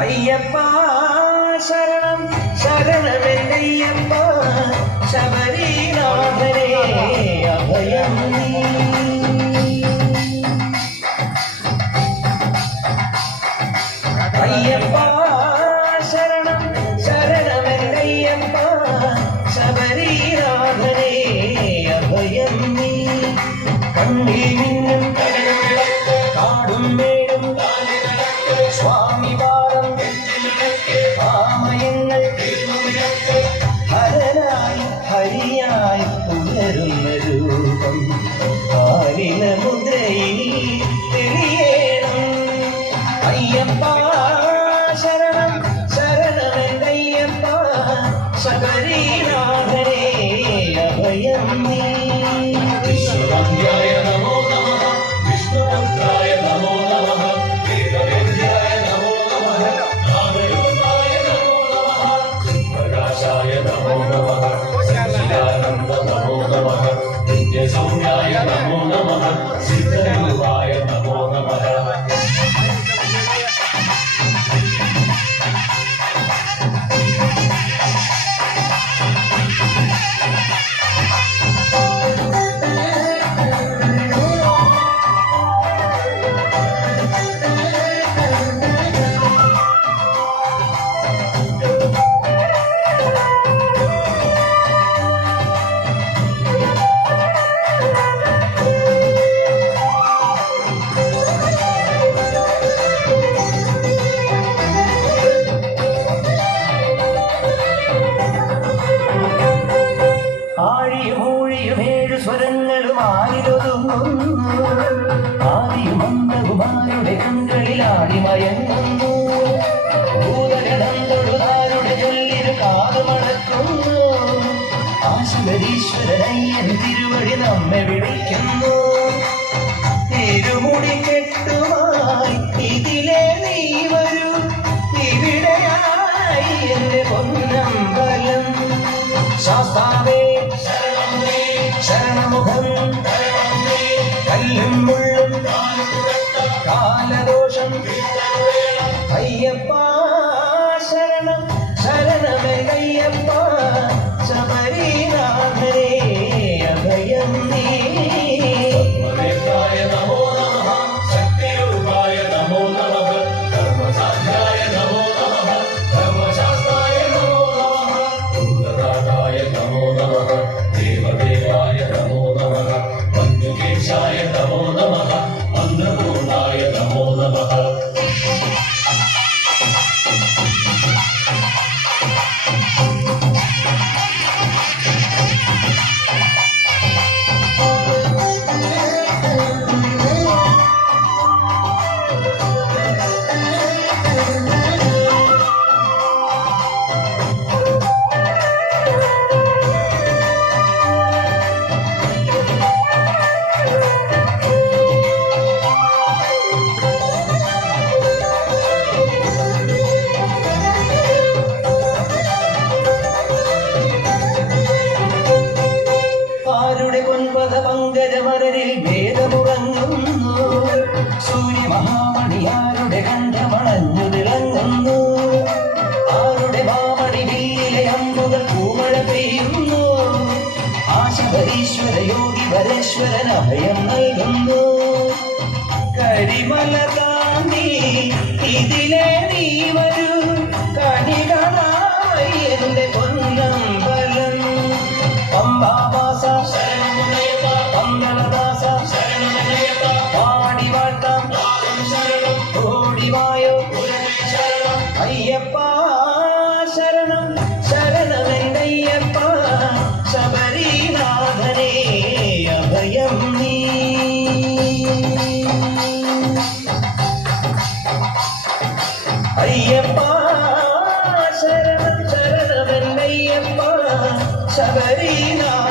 അയ്യപ്പ ശരണം ശരണമെന്നയ്യപ്പ ശബരിനാഥനേ അഭയം അയ്യപ്പ ശരണം ശരണമെന്നയ്യപ്പ ശബരിനാഥനേ അഭയം കണ്ണിൽ മിന്നും കാടും മേടും സ്വാമി ഹരനായി ഹരിയായി പുലരുന്ന രൂപം കാലിന മുദ്രയിൽ തെളിയേണം അയ്യപ്പ ശരണം ശരണമെന്നയ്യപ്പ ശബരിനാഥനേ അഭയം നീ വിഷ്ണുവന്ദ്യായ നമോ നമഃ വിഷ്ണുപുത്രായ നമോ നമഃ ദേവവേദ്യായ നമോ നമഃ നാദരൂപായ നമോ നമഃ പ്രകാശായ നമോ നമഃ സച്ചിദാനന്ദ നമോ നമഃ നിത്യസൗമ്യായ നമോ നമഃ സിദ്ധരൂപായ നമോ നമഃ സ്വരങ്ങളും ആരിലൊതുങ്ങുന്നു ആദിയും അന്തകുമാരുടെ കൺകളിൽ ആടിമയങ്ങുന്നു ഭൂതഗണന്തൊഴുതാരുടെ ചൊല്ലിരു കാതുമടക്കുന്നു ആശുപരീശ്വരനയ്യൻ തിരുവടി നമ്മെ വിളിക്കുന്നു തിരുമുടി കെട്ടുമായി ഇതിലെ നീ വരൂ ഇവിടെയായി എന്റെ പൊന്നമ്പലം ശാസ്താവേ ശരണമുഖം കല്ലും മുള്ളും കാലദോഷം അയ്യപ്പ ശരണം ശരണമെന്നയ്യപ്പ ശബരിനാഥനേ അഭയം നീ പത്മനേത്രായ നമോ നമഃ ശക്തിരൂപായ നമോ നമഃ ധർമ്മസാധ്യായ നമോ നമഃ ധർമ്മശാസ്ത്രായ നമോ നമഃ ഭൂതദാതായ നമോ നമഃ ദേവദേവായ നമോ നമഃ മഞ്ജുകേശായ നമോ നമഃ അന്നപൂർണായ നമോ നമഃ പങ്കജമലരിൽ ഭേദമുറങ്ങുന്നു സൂര്യമഹാമണിയാരുടെ കണ്ഠമണഞ്ഞു തിളങ്ങുന്നു ആരുടെ മാമണി വില്ലിലെ അമ്പുകൾ പൂമഴ പെയ്യുന്നു ആശബരീശ്വര യോഗി വരേശ്വരൻ അഭയം നൽകുന്നു കരിമല താണ്ടി ഇതിലെ നീ വരൂ കണികളായി എന്റെ പൊന്നമ്പലം പമ്പാവാസ പന്തളദാസ പാടി വാഴ്ത്താം ഓടിവായോ അയ്യപ്പ ശരണം ശരണമെന്നയ്യപ്പ ശബരിനാഥനേ അഭയം നീ അയ്യപ്പ ശരണം ശരണമെന്നയ്യപ്പ ശബരിനാഥ